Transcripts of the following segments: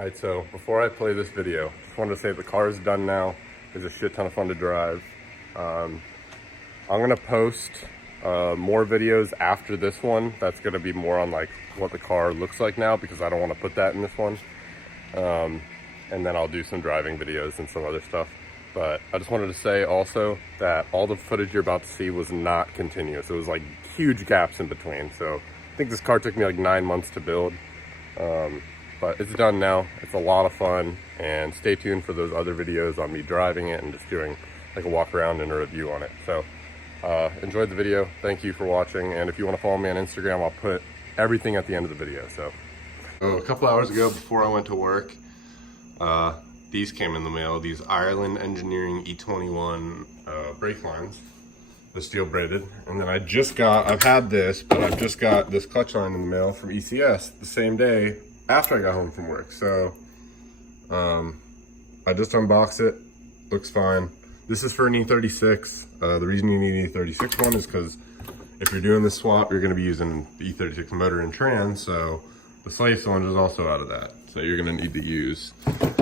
Alright, so before I play this video, just wanted to say the car is done now. It's a shit ton of fun to drive. I'm gonna post more videos after this one. That's gonna be more on like what the car looks like now, because I don't want to put that in this one. And then I'll do some driving videos and some other stuff. But I just wanted to say also that all the footage you're about to see was not continuous. It was like huge gaps in between. So I think this car took me like 9 months to build. But it's done now. It's a lot of fun, and stay tuned for those other videos on me driving it and just doing like a walk around and a review on it. So enjoyed the video. Thank you for watching, and if you want to follow me on Instagram, I'll put everything at the end of the video. So a couple hours ago, before I went to work, these came in the mail. These Ireland Engineering E21 brake lines, the steel braided. And then I've had this, but I've just got this clutch line in the mail from ECS the same day after I got home from work. So I just unboxed it. Looks fine. This is for an E36. The reason you need an E36 one is because if you're doing this swap, you're going to be using the E36 motor and trans. So the slave cylinder is also out of that. So you're going to need to use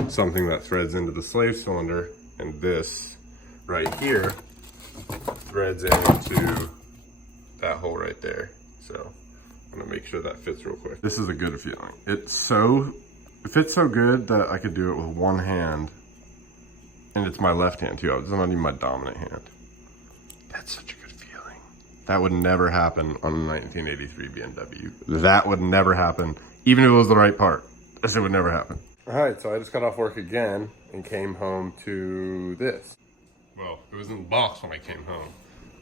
something that threads into the slave cylinder, and this right here threads into that hole right there. So I'm gonna make sure that fits real quick. This is a good feeling. It fits so good that I could do it with one hand, and it's my left hand too. It's not even my dominant hand. That's such a good feeling. That would never happen on a 1983 BMW. That would never happen, even if it was the right part. It would never happen. All right, so I just got off work again and came home to this. Well, it was in the box when I came home,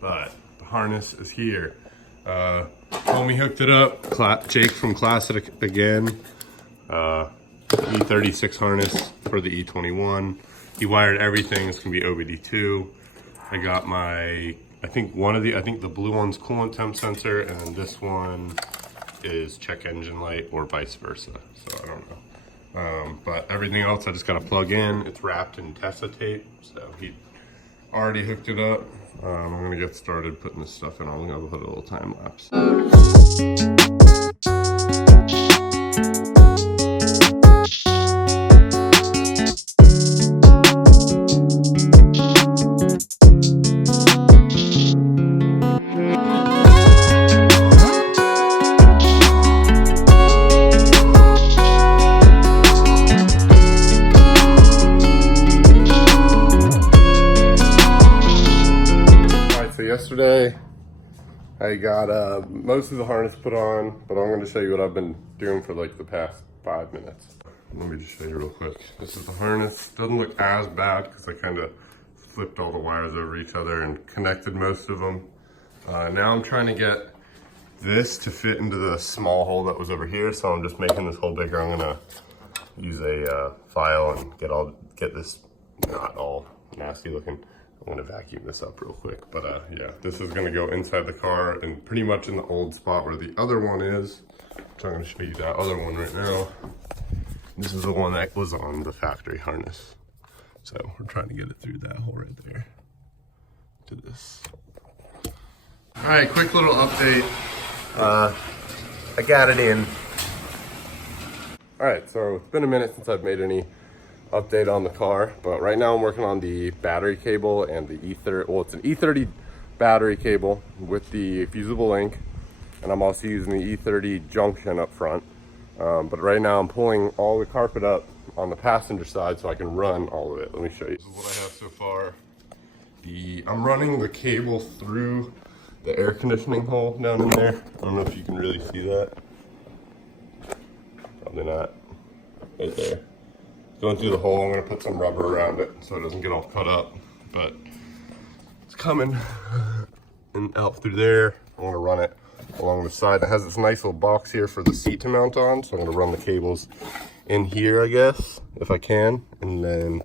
but the harness is here. Homie hooked it up. Jake from Classic again. E36 harness for the E21. He wired everything. It's gonna be OBD2. I got my, I think the blue one's coolant temp sensor, and this one is check engine light, or vice versa. So I don't know. But everything else I just gotta plug in. It's wrapped in Tessa tape, so he already hooked it up. I'm gonna get started putting this stuff in. I'm gonna put a little time lapse. Yesterday, I got most of the harness put on, but I'm going to show you what I've been doing for like the past 5 minutes. Let me just show you real quick. This is the harness. Doesn't look as bad because I kind of flipped all the wires over each other and connected most of them. Now I'm trying to get this to fit into the small hole that was over here, so I'm just making this hole bigger. I'm going to use a file and get this not all nasty looking. I'm gonna vacuum this up real quick, but yeah, this is gonna go inside the car and pretty much in the old spot where the other one is. So I'm gonna show you that other one right now. This is the one that was on the factory harness. So we're trying to get it through that hole right there to this. All right, quick little update. I got it in. All right, so it's been a minute since I've made any update on the car, but right now I'm working on the battery cable and the E30. Well, it's an E30 battery cable with the fusible link, and I'm also using the E30 junction up front. But right now I'm pulling all the carpet up on the passenger side so I can run all of it. Let me show you. This is what I have so far. I'm running the cable through the air conditioning hole down in there. I don't know if you can really see that. Probably not. Right there. Going through the hole. I'm going to put some rubber around it so it doesn't get all cut up, but it's coming and out through there. I want to run it along the side. It has this nice little box here for the seat to mount on, so I'm going to run the cables in here, I guess, if I can, and then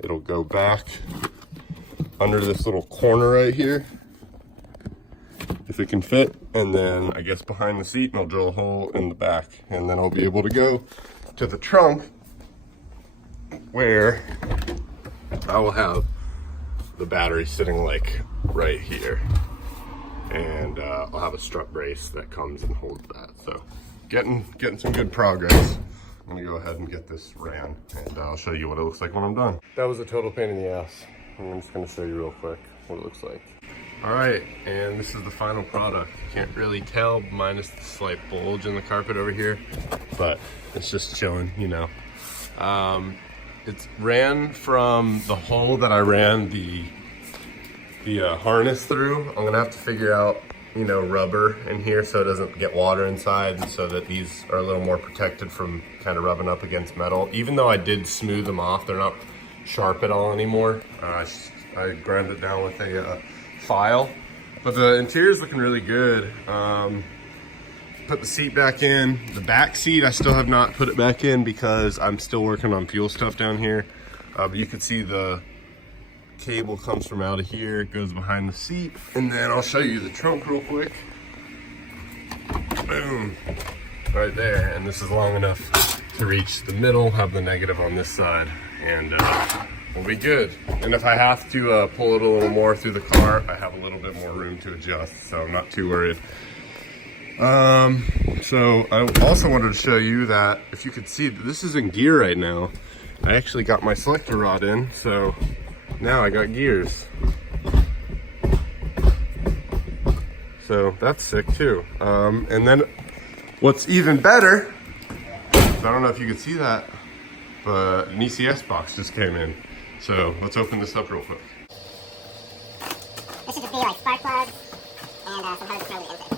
it'll go back under this little corner right here, if it can fit, and then I guess behind the seat, and I'll drill a hole in the back, and then I'll be able to go to the trunk, where I will have the battery sitting like right here, and I'll have a strut brace that comes and holds that. So getting some good progress. I'm gonna go ahead and get this ran, and I'll show you what it looks like when I'm done. That was a total pain in the ass. I'm just gonna show you real quick what it looks like. All right, and this is the final product. You can't really tell, minus the slight bulge in the carpet over here, but it's just chilling, you know. It's ran from the hole that I ran the harness through. I'm gonna have to figure out, you know, rubber in here so it doesn't get water inside, so that these are a little more protected from kind of rubbing up against metal. Even though I did smooth them off, they're not sharp at all anymore. I ground it down with a file, but the interior's looking really good. Put the seat back in. The back seat, I still have not put it back in because I'm still working on fuel stuff down here. But you can see the cable comes from out of here, it goes behind the seat, and then I'll show you the trunk real quick. Boom, right there. And this is long enough to reach the middle, have the negative on this side, and we'll be good. And if I have to pull it a little more through the car, I have a little bit more room to adjust, so I'm not too worried. So I also wanted to show you that if you could see, this is in gear right now. I actually got my selector rod in, so now I got gears. So that's sick too. And then what's even better, I don't know if you could see that, but an ECS box just came in. So let's open this up real quick. This should just be like spark plugs and some hoses from the intake.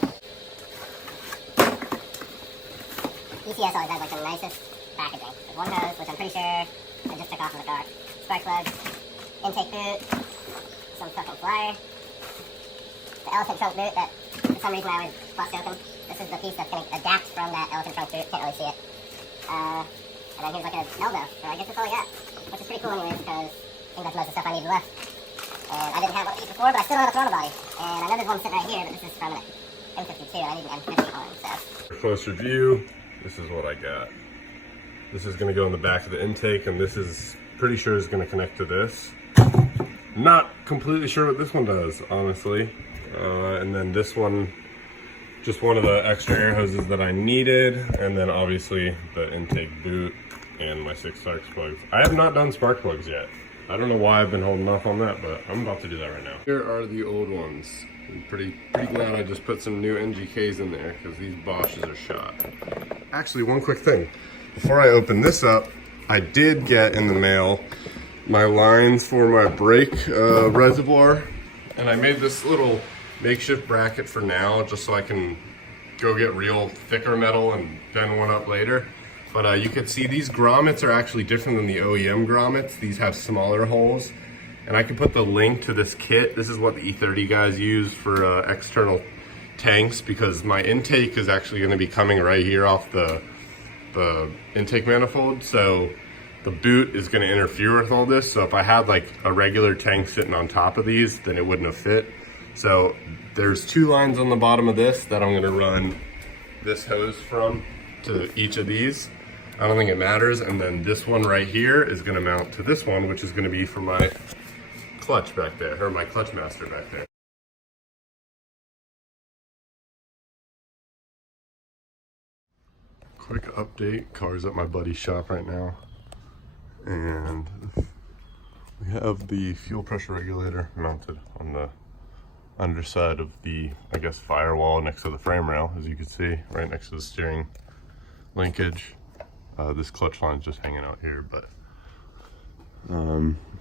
ECS always has like the nicest packaging. There's one hose, which I'm pretty sure I just took off in the car. Spark plugs, intake boot, some fucking flyer, the elephant trunk boot that for some reason I always bust open. This is the piece that's going to adapt from that elephant trunk boot. Can't really see it. And then here's like an elbow. So I guess that's all I got, which is pretty cool anyways, because I think that's most of the stuff I needed left. And I didn't have one of these before, but I still don't have a throttle body. And I know there's one sitting right here, but this is from an m52, and I need an m50 on, so. Closer view. This is what I got. This is going to go in the back of the intake, and this is pretty sure is going to connect to this. Not completely sure what this one does, honestly. And then this one, just one of the extra air hoses that I needed, and then obviously the intake boot and my 6 spark plugs. I have not done spark plugs yet. I don't know why I've been holding off on that, but I'm about to do that right now. Here are the old ones. I'm pretty glad I just put some new NGKs in there because these Bosches are shot. Actually, one quick thing. Before I open this up, I did get in the mail my lines for my brake reservoir, and I made this little makeshift bracket for now just so I can go get real thicker metal and bend one up later. But you can see these grommets are actually different than the OEM grommets. These have smaller holes. And I can put the link to this kit. This is what the E30 guys use for external tanks, because my intake is actually going to be coming right here off the intake manifold. So the boot is going to interfere with all this. So if I had like a regular tank sitting on top of these, then it wouldn't have fit. So there's 2 lines on the bottom of this that I'm going to run this hose from to each of these. I don't think it matters. And then this one right here is going to mount to this one, which is going to be for my clutch back there, or my clutch master back there. Quick update, car's at my buddy's shop right now, and we have the fuel pressure regulator mounted on the underside of the, I guess, firewall next to the frame rail, as you can see, right next to the steering linkage. This clutch line is just hanging out here, but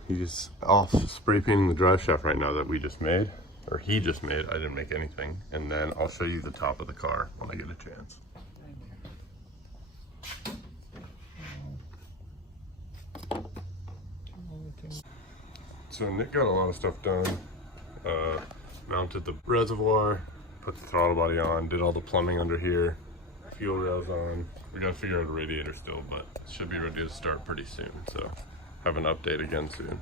he's off spray painting the drive shaft right now that we just made, or he just made. I didn't make anything. And then I'll show you the top of the car when I get a chance. So Nick got a lot of stuff done. Mounted the reservoir, put the throttle body on, did all the plumbing under here, fuel rails on. We gotta figure out a radiator still, but it should be ready to start pretty soon. So have an update again soon.